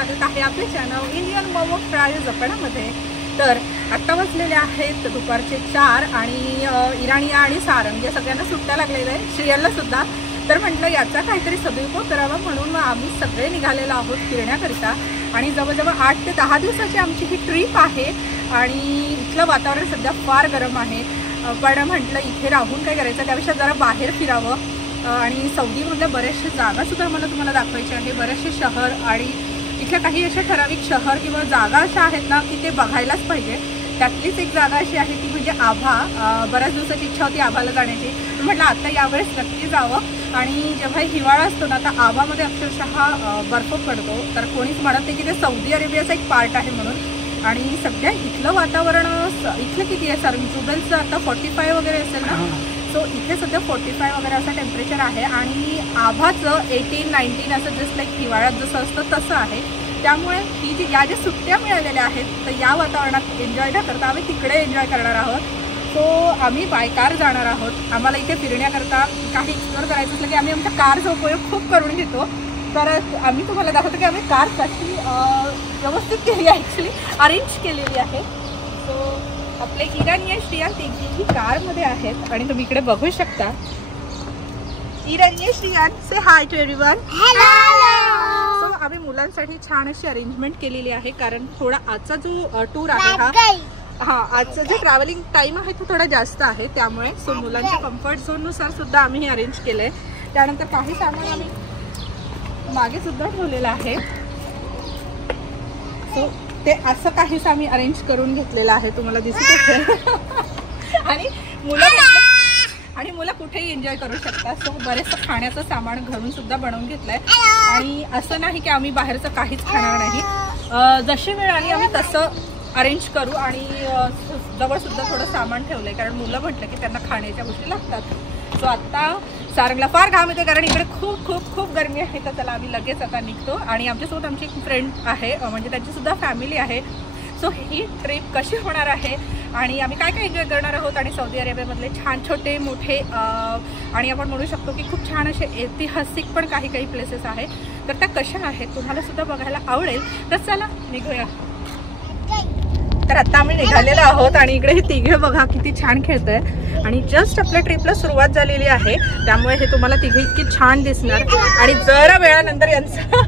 स्वागत आहे आपल्या चॅनल इंडियन मोमो फ्राय जपानमध्ये। तर आत्ता वाजलेले आहेत दुपारचे 4 आणि इराणी आणि सारंग या सगळ्यांना सुट्ट्या लागलेल्या आहे, श्रेयाला सुद्धा। तर म्हटलं याचा काहीतरी सदुपयोग करावा म्हणून आम्ही सगळे निघालेलो आहोत फिरण्याकरिता आणि जवळजवळ 8 ते 10 दिवसाची आमची ही ट्रिप आहे। आणि इथलं वातावरण सध्या फार गरम आहे, पण म्हटलं इथे राहून काय करायचं, त्यापेक्षा जरा बाहेर फिरावं। आणि सौदीमधल्या बऱ्याचशा जागासुद्धा मला तुम्हाला दाखवायच्या आहे, बरेचसे शहर आणि इथल्या काही अशा ठराविक शहर किंवा जागा अशा आहेत ना की ते बघायलाच पाहिजे। त्यातलीच एक जागा अशी आहे ती म्हणजे आभा। बऱ्याच दिवसाची इच्छा होती आभाला जाण्याची, म्हटलं आता यावेळेस नक्की जावं। आणि जेव्हा हिवाळा असतो ना तर आभामध्ये अक्षरशः बर्फ पडतो, तर कोणीच म्हणत नाही की ते सौदी अरेबियाचा एक पार्ट आहे म्हणून। आणि सध्या इथलं वातावरण इथलं किती आहे सर, जुबेलचं आता 45 वगैरे असेल ना, सो इथे सध्या 45 वगैरे असं टेम्परेचर आहे आणि आभाचं 18-19 असं जस्ट लाईक हिवाळ्यात जसं असतं तसं आहे। त्यामुळे ही जी या ज्या सुट्ट्या मिळालेल्या आहेत तर या वातावरणात एन्जॉय न करता आम्ही तिकडे एन्जॉय करणार आहोत। सो आम्ही बाय कार जाणार आहोत। आम्हाला इथे फिरण्याकरता काही एक्सप्लोर करायचं असलं की आम्ही आमच्या कारचा उपयोग खूप करून घेतो। तर आम्ही तुम्हाला दाखवतो की आम्ही कार कशी व्यवस्थित केली आहे, ॲक्च्युली अरेंज केलेली आहे। सो आपले इराणी आणि श्रिया तिघी कारमध्ये आहेत आणि तुम्ही इकडे बघू शकता। इराणी श्रिया से हाय टू एव्हरीवन। हॅलो। सो आम्ही मुलांसाठी छान अशी अरेंजमेंट केलेली आहे, कारण थोडा आजचा जो टूर आहे आजचा जो ट्रॅव्हलिंग टाइम आहे तो थोडा जास्त आहे, त्यामुळे सो मुलांच्या कम्फर्ट झोननुसार सुद्धा आम्ही हे अरेंज केलं आहे। त्यानंतर काही सामान आम्ही मागे सुद्धा ठेवलेलं आहे। सो ते असं काहीच आम्ही अरेंज करून घेतलेलं आहे, तुम्हाला दिसत असेल। आणि मुलं कुठेही एन्जॉय करू शकतात। सो बरेचसं खाण्याचं सामान घरून सुद्धा बनवून घेतलंय आणि असं नाही की आम्ही बाहेरचं काहीच खाणार नाही, जशी वेळ आली आम्ही तसं अरेंज करू। आणि जवळ सुद्धा थोडं सामान ठेवलंय, कारण मुलं म्हटलं की त्यांना खाण्याच्या गोष्टी लागतात। सो आता सारंगला फार घाम येते कारण इकडे खूप खूप खूप गरमी आहे, तर चला आम्ही लगेच आता निघतो। आणि आमच्यासोबत आमची एक फ्रेंड आहे, म्हणजे त्यांची सुद्धा फॅमिली आहे। सो ही ट्रिप कशी होणार आहे आणि आम्ही काय काय एन्जॉय करणार आहोत आणि सौदी अरेबियामधले छान छोटे मोठे आणि आपण म्हणू शकतो की खूप छान असे ऐतिहासिक पण काही काही प्लेसेस आहे, तर त्या कशा आहेत तुम्हाला सुद्धा बघायला आवडेल। तर चला निघूया। तर आता आम्ही निघालेलो आहोत आणि इकडे हे तिघे बघा किती छान खेळतोय आणि जस्ट आपल्या ट्रिपला सुरुवात झालेली आहे, त्यामुळे हे तुम्हाला तिघे इतकी छान दिसणार। आणि जरा वेळानंतर यांचा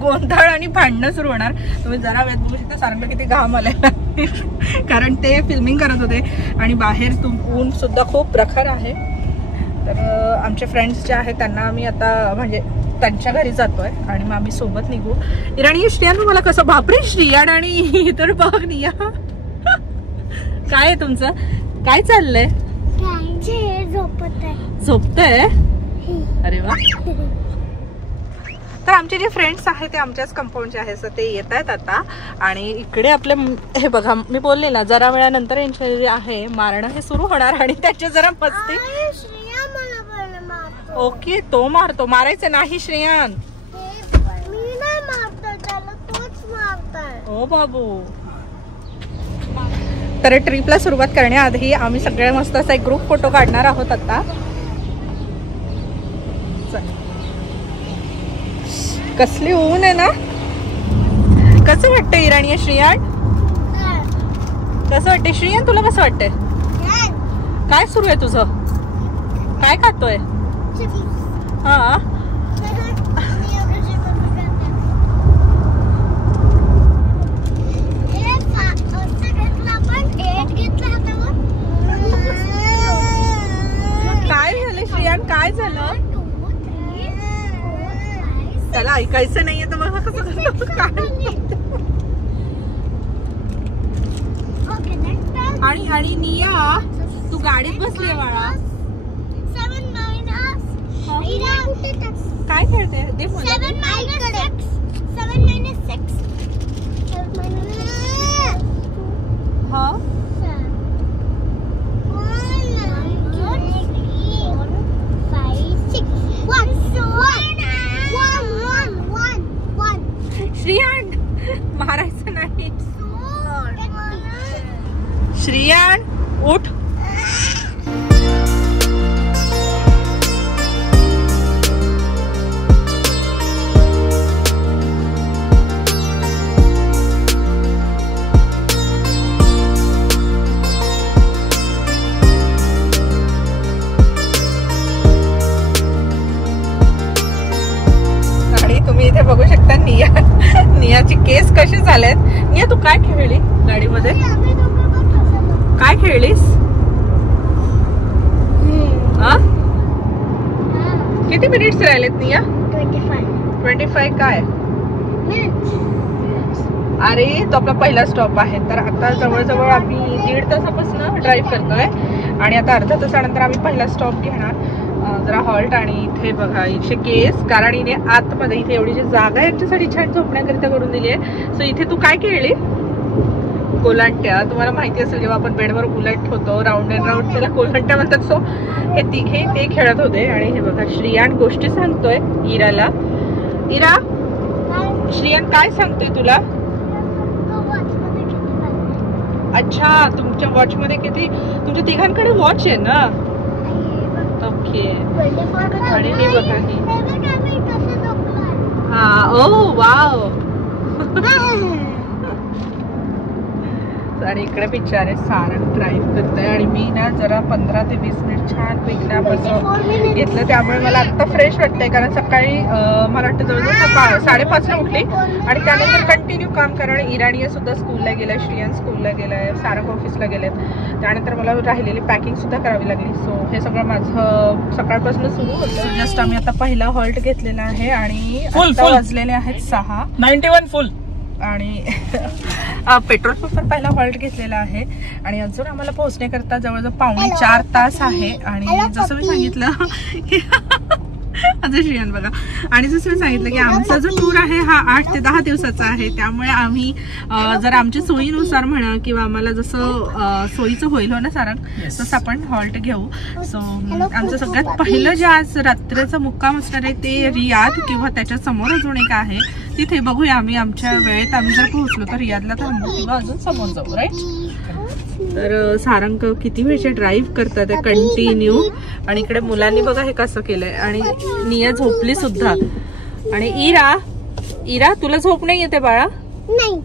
गोंधळ आणि भांडणं सुरू होणार, तुम्ही जरा वेळात बघू शकता सारंगला किती घाम आलेला कारण ते फिल्मिंग करत होते आणि बाहेर ऊन सुद्धा खूप प्रखर आहे। तर आमचे फ्रेंड्स जे आहेत त्यांना आम्ही आता म्हणजे त्यांच्या घरी जातोय आणि मग आम्ही सोबत निघू। इराणी श्रियान मला कसं, बापरे श्रियान आणि तर बघ निया काय आहे तुमचं, काय चाललंय, झोपतंय? अरे वा। तर आमचे जे फ्रेंड्स आहेत ते आमच्याच कंपाऊंडचे आहेत, तर ते येत आहेत आता। आणि इकडे आपले हे बघा, मी बोलले ना जरा वेळानंतर यांचे जे आहे मारणं हे सुरू होणार आणि त्याच्या जरा मस्ती। ओके तो मारतो, मारायचं नाही श्रेयान, ओ बाबू। तर ट्रिपला सुरुवात करण्याआधी आम्ही सगळे मस्त असा एक ग्रुप फोटो काढणार आहोत आता। कसली ऊन आहे ना, कसं वाटतं इराणी श्रियान, कसं वाटतंय श्रियान, तुला कसं वाटतंय, काय सुरू आहे तुझं, काय खातोय? हा काय झालं श्रियान, काय झालं, त्याला ऐकायचं नाहीये तर बघा कसं आणि निया तू गाडीत बसली बाळा, काय खेळते दे मला। 7 - 6 हा श्रियान मारायचं नाही, श्रियान उठ। झालेत. निया तू काय खेळली गाडीमध्ये? काय खेळलीस? किती मिनिट्स राहिलेत निया? 25 काय? अरे तो आपला पहिला स्टॉप आहे. तर आता जवळजवळ आम्ही 1.5 तासापासून ड्राईव्ह करतोय आणि आता अर्धा तासानंतर आम्ही पहिला स्टॉप घेणार जरा हॉल्ट. आणि इथे बघा इथे केस, कारण हिने आतमध्ये इथे एवढी जी जागा आहे यांच्यासाठी छान झोपण्याकरिता करून दिली आहे. सो इथे तू काय खेळली? कोलांट्या. तुम्हाला माहिती असेल जेव्हा आपण बेडवर उलट होतो राऊंड अँड राऊंड त्याला कोलांट्या म्हणतात. सो हे तिघे ते खेळत होते. आणि हे बघा श्रियान गोष्टी सांगतोय इराला. इरा, श्रियान काय सांगतोय तुला? अच्छा, तुमच्या वॉच मध्ये किती? तुमच्या तिघांकडे वॉच आहे ना? ओके. आणि हे बघा ही. हा, ओ वाव. आणि इकडे बिचारे सारंग ड्राईव्ह करतोय आणि मी ना जरा 15 ते 20 मिनिट छान पैकी घेतलं. त्यामुळे मला आत्ता फ्रेश वाटतंय, कारण सकाळी मला वाटतं जवळजवळ 5:30ला उठली आणि त्यानंतर कंटिन्यू काम. कारण इराणीया सुद्धा स्कूलला गेलाय, श्रियान स्कूलला गेलाय, सारंग ऑफिसला गेलेत. त्यानंतर मला राहिलेली पॅकिंग सुद्धा करावी लागली. सो हे सगळं माझं सकाळपासून सुरू होतं. जस्ट आम्ही आता पहिला हॉल्ट घेतलेला आहे आणि वाजलेले आहेत 6:91 फुल. आणि पेट्रोल पंपवर पहिला हॉल्ट घेतलेला आहे आणि अजून आम्हाला पोहोचण्याकरता जवळजवळ 3.25 तास आहे. आणि जसं मी सांगितलं अजून श्रियान बघा, आणि जसं मी सांगितलं की आमचा जो टूर आहे हा 8 ते 10 दिवसाचा आहे. त्यामुळे आम्ही जर आमच्या सोयीनुसार म्हणा किंवा आम्हाला जसं सोयीचं होईल हो ना सारंग, तसं आपण हॉल्ट घेऊ. सो आमचं सगळ्यात पहिलं जे आज रात्रीचा मुक्काम असणार आहे ते रियाद किंवा त्याच्या समोर अजून एक आहे तिथे बघूया. आम्ही आमच्या वेळेत आम्ही जर पोहोचलो तर रियादला थांबू किंवा अजून समोर जाऊ. राईट. तर सारंग किती वेळचे ड्राईव्ह करतात कंटिन्यू. आणि इकडे मुलांनी बघा हे कसं केलंय. आणि निया झोपली सुद्धा. आणि इरा तुला झोप नाही येते बाळा? नाही.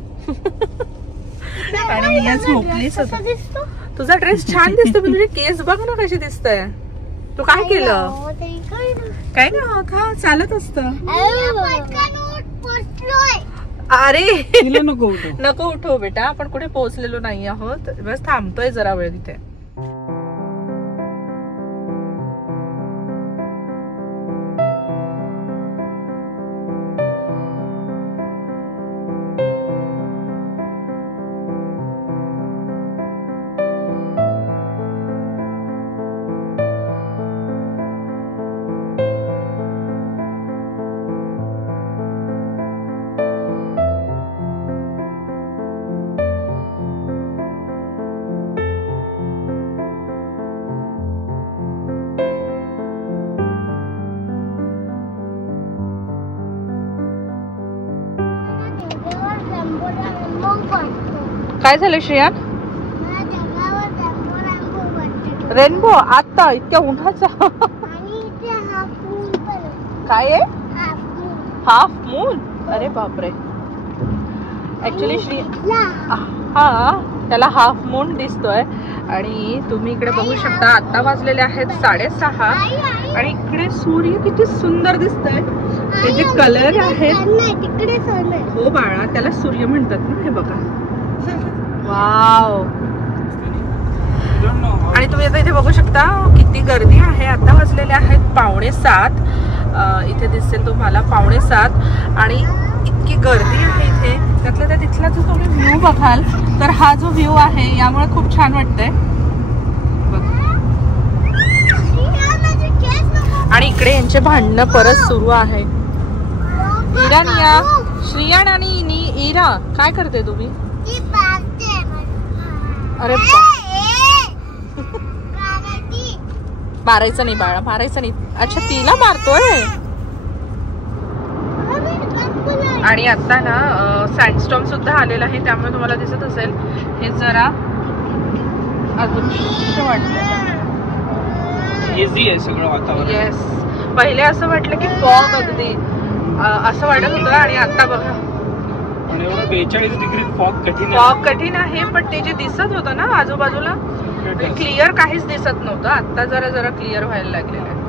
आणि निया झोपली सुद्धा. तुझा ड्रेस छान दिसतो, तुझे केस बघ ना कसे दिसतंय. तू काय केलं? काय ना का चालत असतं. अरे नको उठव बेटा, आपण कुठे पोहोचलेलो नाही आहोत, बस थांबतोय जरा वेळ तिथे. काय झालं श्रियान? रेनबो आता इतक्या उन्हाचा? काय आहे? Half moon. अरे बापरे. ऍक्च्युली हा त्याला हाफ मून दिसतोय. आणि तुम्ही इकडे बघू शकता आता वाजलेले आहेत 6:30 आणि इकडे सूर्य किती सुंदर दिसतोय. त्याचे कलर आहेत. हो बाळा, त्याला सूर्य म्हणतात ना. हे बघा, वाव. आणि तुम्ही आता इथे बघू शकता किती गर्दी आहे. आता वाजलेले आहेत 6:45. इथे दिसेल तुम्हाला 6:45 आणि इतकी गर्दी आहे इथे. त्यातल्या त्या तिथला जो तुम्ही व्ह्यू बघाल तर हा जो व्ह्यू आहे यामुळे खूप छान वाटतंय. आणि इकडे यांचे भांडणं परत सुरू आहे. इरानिया, श्रियान आणि इरा काय करते तुम्ही? अरे मारायचं नाही बाळा, मारायचं नाही. अच्छा, तिला मारतोय. आणि आता ना सँडस्टॉर्म सुद्धा आलेला आहे, त्यामुळे तुम्हाला दिसत असेल हे जरा अदृश्य वाटतं. इझी आहे सगळं वातावरण. येस, पहिले असं वाटलं की फॉग अगदी असं वाटत होतं आणि आता बघा 42 डिग्री फॉग कठीण आहे. पण ते जे दिसत होतं ना आजूबाजूला क्लिअर काहीच दिसत नव्हतं. आता जरा जरा क्लिअर व्हायला लागलेलं आहे.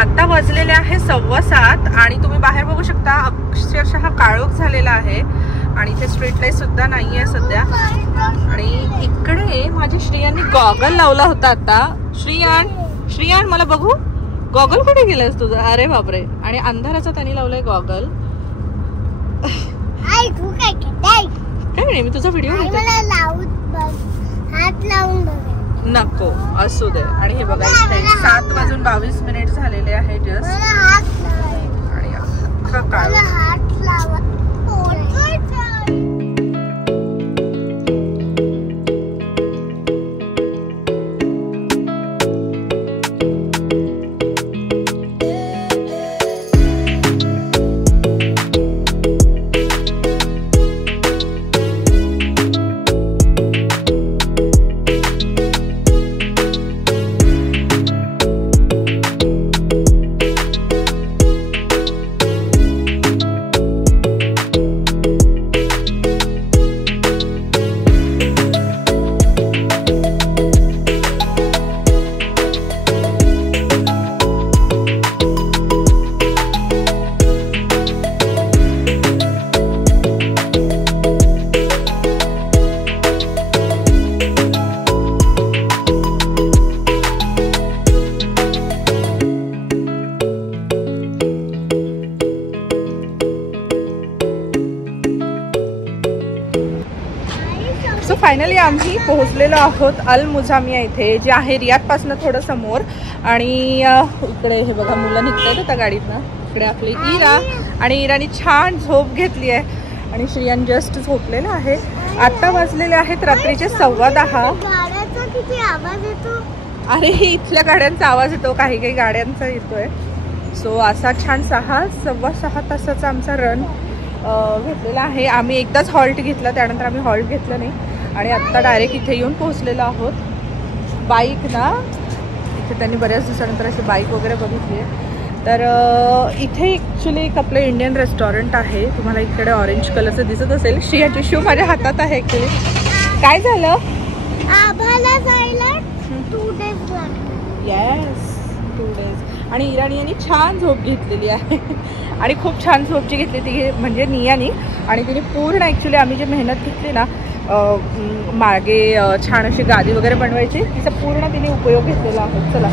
आता वाजलेले आहे 7:15 आणि तुम्ही बाहेर बघू शकता अक्षरशः काळोख झालेला आहे आणि इथे स्ट्रीट लाईट सुद्धा नाही आहे सध्या. आणि इकडे माझ्या श्रियांनी गॉगल लावला होता आता. श्रियान मला बघू, गॉगल कुठे गेलास तुझं? अरे बापरे. आणि अंधाराचा त्यांनी लावलाय गॉगल. काय नाही, मी तुझा व्हिडिओ नको असू दे. आणि हे बघा 7:22 झालेले आहे जस्ट. आणि अख्खा काळ. फायनली आम्ही पोहोचलेलो आहोत अल मुझामिया इथे, जे आहे रियादपासून थोडं समोर. आणि इकडे हे बघा मुलं निघतात त्या गाडीतनं. इकडे आपली इरा, आणि इराने छान झोप घेतली आहे आणि श्रियान जस्ट झोपलेलं आहे. आता वाजलेले आहेत रात्रीचे 10:15. अरे इथल्या गाड्यांचा आवाज येतो, काही काही गाड्यांचा येतोय. सो असा छान 6-6.25 तासाचा आमचा रन घेतलेला आहे. आम्ही एकदाच हॉल्ट घेतला, त्यानंतर आम्ही हॉल्ट घेतलं नाही आणि आत्ता डायरेक्ट इथे येऊन पोहोचलेलो आहोत. बाईक ना इथे त्यांनी बऱ्याच दिवसानंतर अशी बाईक वगैरे बघितली आहे. तर इथे ॲक्च्युली एक आपलं इंडियन रेस्टॉरंट आहे. तुम्हाला इकडे ऑरेंज कलरचं दिसत असेल. श्रियाची शू माझ्या हातात आहे ॲक्च्युली. काय झालं? Yes 2 days. आणि इराणी यांनी छान झोप घेतलेली आहे आणि खूप छान झोप जी घेतली ती म्हणजे नियानी. आणि तिने पूर्ण ॲक्च्युली आम्ही जी मेहनत घेतली ना मागे छान अशी गादी वगैरे बनवायची, तिचा पूर्ण तिने उपयोग घेतलेला आहे. चला.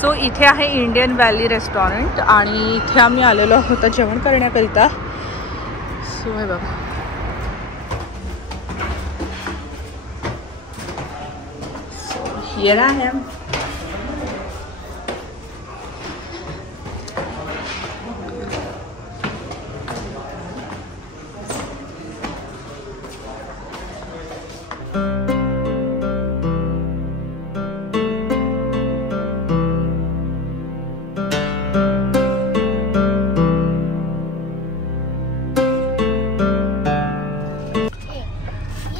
सो इथे आहे इंडियन व्हॅली रेस्टॉरंट आणि इथे आम्ही आलेलो आहोत जेवण करण्याकरिता. सो हे बघा, here I am.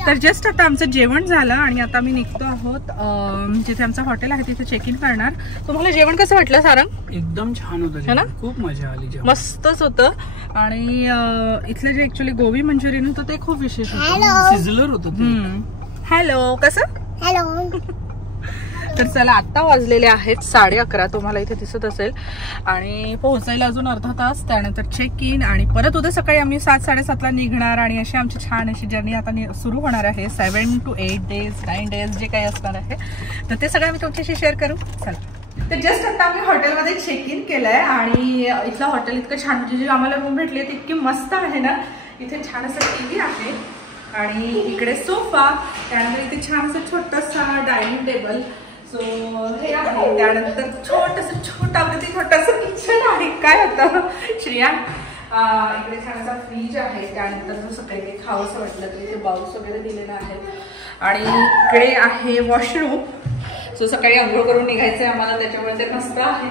तर जस्ट आता आमचं जेवण झालं आणि आता मी निघतो आहोत. जिथे आमचं हॉटेल आहे तिथे चेक इन करणार. तुम्हाला जेवण कसं वाटलं सारंग? एकदम छान होतं ना, खूप मजा आली. मस्तच होतं. आणि इथलं जे ऍक्च्युली गोबी मंचुरियन होतं ते खूप विशेष होतं. सिझलर होतं. हॅलो, कसं? हॅलो. तर चला, आता वाजलेले आहेत 11:30. तुम्हाला इथे दिसत असेल. आणि पोहोचायला अजून अर्धा तास, त्यानंतर चेक इन आणि परत उद्या सकाळी आम्ही 7-7:30ला निघणार. आणि अशी आमची छान अशी जर्नी आता सुरू होणार आहे. 7 to 8 days 9 days जे काही असणार आहे, तर ते सगळं आम्ही तुमच्याशी शेअर करू. चला. तर जस्ट आता आम्ही हॉटेलमध्ये चेक इन केलंय आणि इथलं हॉटेल इतकं छान, म्हणजे जी आम्हाला रूम भेटली ती इतकी मस्त आहे ना. इथे छान असं टीव्ही आहे आणि इकडे सोफा, त्यानंतर इथे छान असं छोटासा डायनिंग टेबल. सो हे आहे. त्यानंतर छोटंसं किचन आहे. काय होतं श्रिया? इकडे छान असा फ्रीज आहे. त्यानंतर जसं काही खावंसं वाटलं तर इथे बाउल्स वगैरे दिलेलं आहे. आणि इकडे आहे वॉशरूम. सो सकाळी अंघोळ करून निघायचं आहे आम्हाला, त्याच्यामुळे ते मस्त आहे.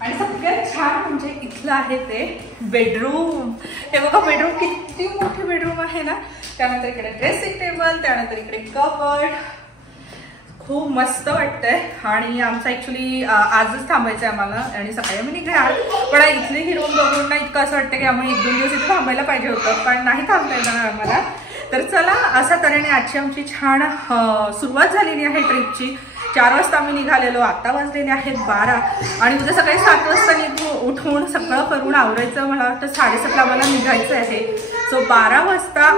आणि सगळ्यात छान म्हणजे इथलं आहे ते बेडरूम. हे बघा, बेडरूम किती मोठी बेडरूम आहे ना. त्यानंतर इकडे ड्रेसिंग टेबल, त्यानंतर इकडे कबर्ड. खूप मस्त वाटतंय. आणि आमचं ऍक्च्युली आजच थांबायचं आहे आम्हाला आणि सकाळी आम्ही निघाल. पण इथली ही रूम बघून ना इतकं असं वाटतं की आम्ही 1-2 दिवस इथे थांबायला पाहिजे होतं, पण नाही थांबता येणार आम्हाला. तर चला, अशा तऱ्हेने आजची आमची छान सुरुवात झालेली आहे ट्रिपची. 4 वाजता आम्ही निघालेलो. आता वाजलेले आहेत 12 आणि उद्या सकाळी 7 वाजता उठून सगळं करून आवरायचं. मला वाटतं 7:30 आम्हाला निघायचं आहे. सो 12 वाजता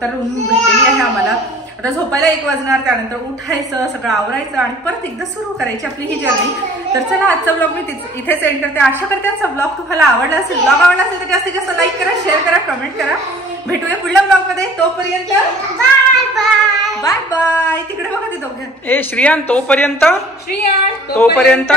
तर रूम भेटलेली आहे आम्हाला. आता झोपायला 1 वाजणार, त्यानंतर उठायचं, सगळं आवरायचं आणि परत एकदा सुरू करायची आपली ही जर्नी. तर चला आजचा ब्लॉग मी इथेच एंड करते. आशा करते आजचा ब्लॉग तुम्हाला आवडला असेल. ब्लॉग आवडला असेल तर जास्तीत जास्त लाईक करा, शेअर करा, कमेंट करा. भेटूया पुढल्या ब्लॉग मध्ये. तोपर्यंत बाय बाय. तिकडे बघा ते दोघे. श्रियान तोपर्यंत श्रियान तोपर्यंत